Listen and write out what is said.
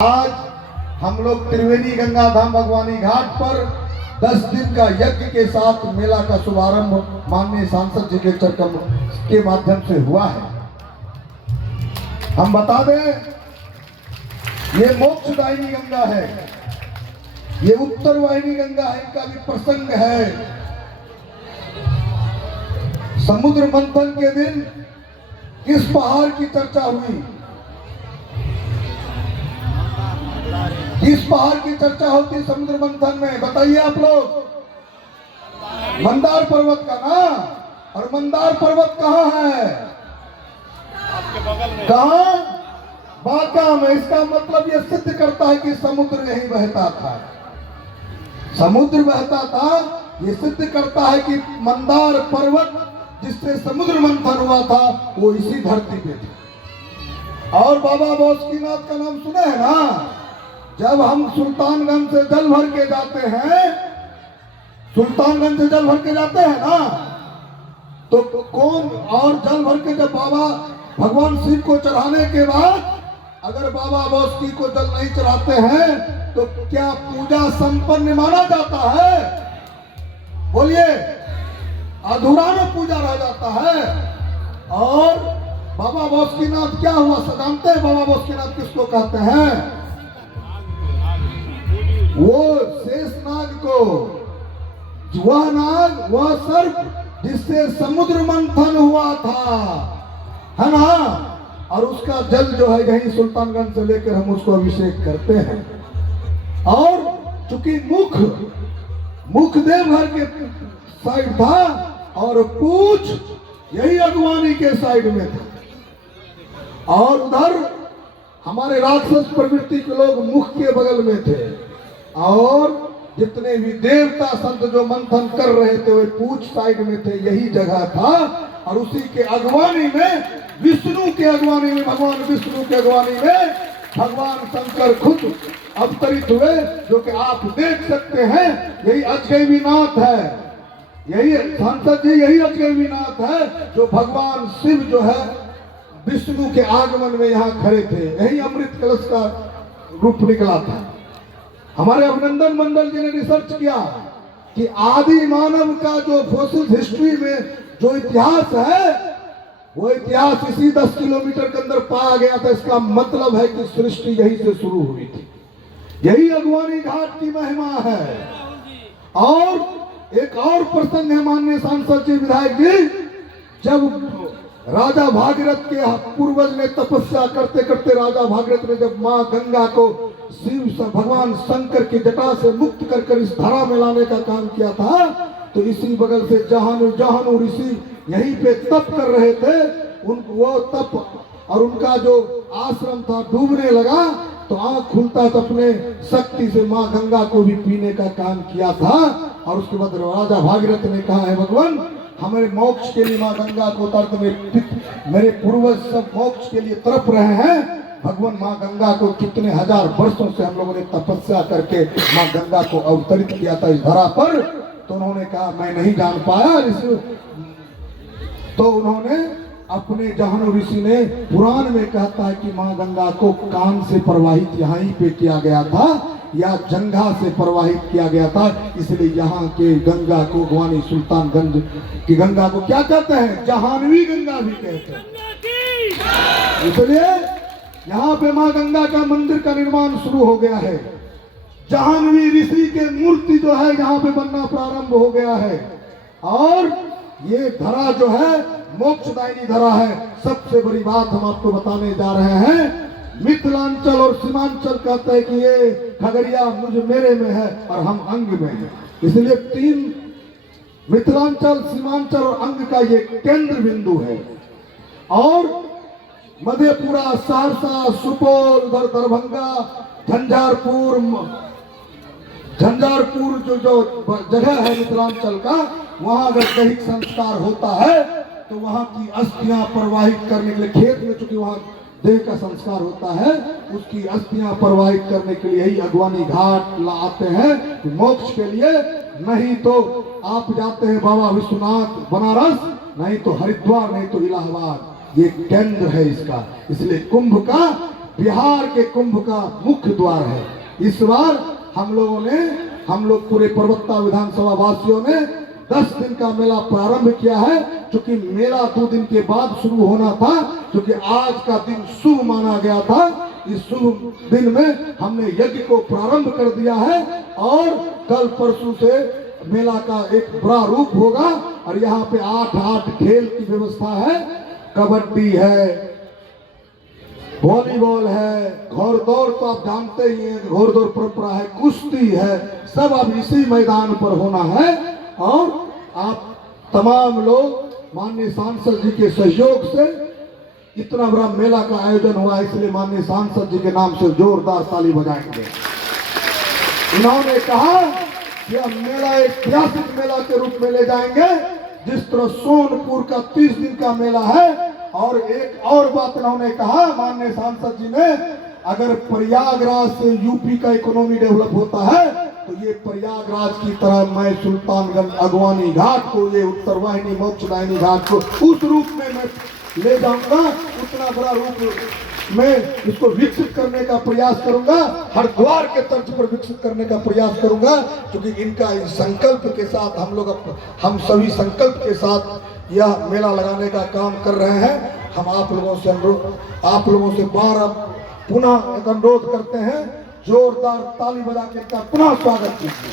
आज हम लोग त्रिवेणी गंगा धाम भगवानी घाट पर 10 दिन का यज्ञ के साथ मेला का शुभारंभ माननीय सांसद जी के चरकम के माध्यम से हुआ है। हम बता दें, ये मोक्षदायिनी गंगा है, ये उत्तर वाहिनी गंगा है, इनका भी प्रसंग है। समुद्र मंथन के दिन किस पहाड़ की चर्चा हुई? किस पहाड़ की चर्चा होती समुद्र मंथन में? बताइए आप लोग। मंदार पर्वत का ना। और मंदार पर्वत कहाँ है? आपके बगल में। कहाँ? बांका में। इसका मतलब यह सिद्ध करता है कि समुद्र यहीं बहता था, समुद्र बहता था। ये सिद्ध करता है कि मंदार पर्वत जिससे समुद्र मंथन हुआ था वो इसी धरती पे था। और बाबा बासुकीनाथ का नाम सुना है ना? जब हम सुल्तानगंज से जल भर के जाते हैं, सुल्तानगंज से जल भर के जाते हैं ना, तो कौन और जल भर के जब बाबा भगवान शिव को चढ़ाने के बाद अगर बाबा बासुकी को जल नहीं चढ़ाते हैं तो क्या पूजा संपन्न माना जाता है? बोलिए, अधूरा में पूजा रह जाता है। और बाबा बासुकीनाथ क्या हुआ जानते हैं? बाबा बासुकीनाथ किसको कहते हैं? वो शेष नाग को, वह नाग, वह सर्प जिससे समुद्र मंथन हुआ था, है ना? और उसका जल जो है यही सुल्तानगंज से लेकर हम उसको अभिषेक करते हैं। और चूंकि मुख देवघर के साइड था और पूछ यही अगवानी के साइड में था, और उधर हमारे राक्षस प्रवृत्ति के लोग मुख के बगल में थे। और जितने भी देवता संत जो मंथन कर रहे थे वे पूछ साइड में थे, यही जगह था। और उसी के अगवानी में, विष्णु के अगवानी में, भगवान विष्णु के अगवानी में भगवान शंकर खुद अवतरित हुए, जो कि आप देख सकते हैं। यही अजगैबीनाथ है, यही सांसद जी, यही अजगैबीनाथ है जो भगवान शिव जो है विष्णु के आगमन में यहाँ खड़े थे। यही अमृत कलश का रूप निकला था। हमारे अभिनंदन मंडल जी ने रिसर्च किया कि आदि मानव का जो फोसिल हिस्ट्री में जो इतिहास है वो इतिहास इसी 10 किलोमीटर के अंदर पाया गया था। इसका मतलब है कि सृष्टि यहीं से शुरू हुई थी। यही अगवानी घाट की महिमा है। और एक और प्रसंग है माननीय सांसद जी, विधायक जी, जब राजा भागीरथ के पूर्वज ने तपस्या करते करते राजा भागीरथ ने जब माँ गंगा को शिव भगवान शंकर की जटा से मुक्त कर इस धरा में लाने का काम किया था, तो इसी बगल से जहानु ऋषि यहीं पे तप कर रहे थे। वो तप और उनका जो आश्रम था डूबने लगा, तो आंख खुलता तो अपने शक्ति से माँ गंगा को भी पीने का काम किया था। और उसके बाद राजा भागीरथ ने कहा है भगवान हमारे मोक्ष के लिए माँ गंगा को उतार, मेरे पूर्वज सब मोक्ष के लिए तड़प रहे हैं। भगवान माँ गंगा को कितने हजार वर्षों से हम लोगों ने तपस्या करके माँ गंगा को अवतरित किया था इस धरा पर। तो उन्होंने कहा मैं नहीं जान पाया। तो उन्होंने अपने जहानु ऋषि ने पुराण में कहता है कि माँ गंगा को कान से प्रवाहित यहाँ पे किया गया था या जंघा से प्रवाहित किया गया था, इसलिए यहाँ के गंगा को अगवानी सुल्तानगंज की गंगा को क्या कहते हैं? जहानवी गंगा भी कहते हैं। इसलिए यहाँ पे माँ गंगा का मंदिर का निर्माण शुरू हो गया है। जहानवी ऋषि के मूर्ति जो है यहाँ पे बनना प्रारंभ हो गया है। और ये धरा जो है मोक्षदायिनी धरा है। सबसे बड़ी बात हम आपको बताने जा रहे हैं, मिथिलांचल और सीमांचल कहते हैं कि ये खगड़िया मेरे में है और हम अंग में हैं। इसलिए 3 मिथिलांचल, सीमांचल और अंग का ये केंद्र बिंदु है। और मधेपुरा, सहरसा, सुपौल, उधर दरभंगा, झंझारपुर जो जगह है मिथिलांचल का, वहां अगर दैहिक संस्कार होता है तो वहां की अस्थियां प्रवाहित करने के लिए, खेत में चूंकि वहां देह का संस्कार होता है, उसकी अस्थियां प्रवाहित करने के लिए ही अगवानी घाट लाते हैं मोक्ष के लिए। नहीं तो आप जाते हैं बाबा विश्वनाथ बनारस, नहीं तो हरिद्वार, नहीं तो इलाहाबाद। ये केंद्र है इसका। इसलिए कुंभ का बिहार के कुंभ का मुख्य द्वार है। इस बार हम लोग पूरे परबत्ता विधानसभा वासियों ने 10 दिन का मेला प्रारंभ किया है, क्योंकि मेला 2 दिन के बाद शुरू होना था, क्योंकि आज का दिन शुभ माना गया था। इस शुभ दिन में हमने यज्ञ को प्रारंभ कर दिया है और कल परसों से मेला का एक बड़ा रूप होगा। और यहाँ पे 8 खेल की व्यवस्था है, कबड्डी है, वॉलीबॉल है, घोड़दौड़ तो आप जानते ही हैं, घोड़दौड़ परंपरा है, कुश्ती है, सब अब इसी मैदान पर होना है। और आप तमाम लोग माननीय सांसद जी के सहयोग से इतना बड़ा मेला का आयोजन हुआ, इसलिए माननीय सांसद जी के नाम से जोरदार ताली बजाएंगे। उन्होंने कहा कि हम मेला एक ऐतिहासिक मेला के रूप में ले जाएंगे, जिस तरह सोनपुर का 30 दिन का मेला है। और एक और बात उन्होंने कहा, माननीय सांसद जी ने, अगर प्रयागराज से यूपी का इकोनॉमी डेवलप होता है तो ये प्रयागराज की तरह मैं सुल्तानगंज अगवानी घाट को, ये उत्तरवाहिनी मोक्षदायिनी घाट को उस रूप में मैं ले जाऊंगा। उतना बड़ा रूप मैं इसको विकसित करने का प्रयास करूंगा, हरिद्वार के तर्ज पर विकसित करने का प्रयास करूंगा, क्योंकि इनका इस संकल्प के साथ हम सभी संकल्प के साथ यह मेला लगाने का काम कर रहे हैं। हम आप लोगों से बार पुनः एक अनुरोध करते हैं, जोरदार ताली बजा के इनका पुनः स्वागत कीजिए।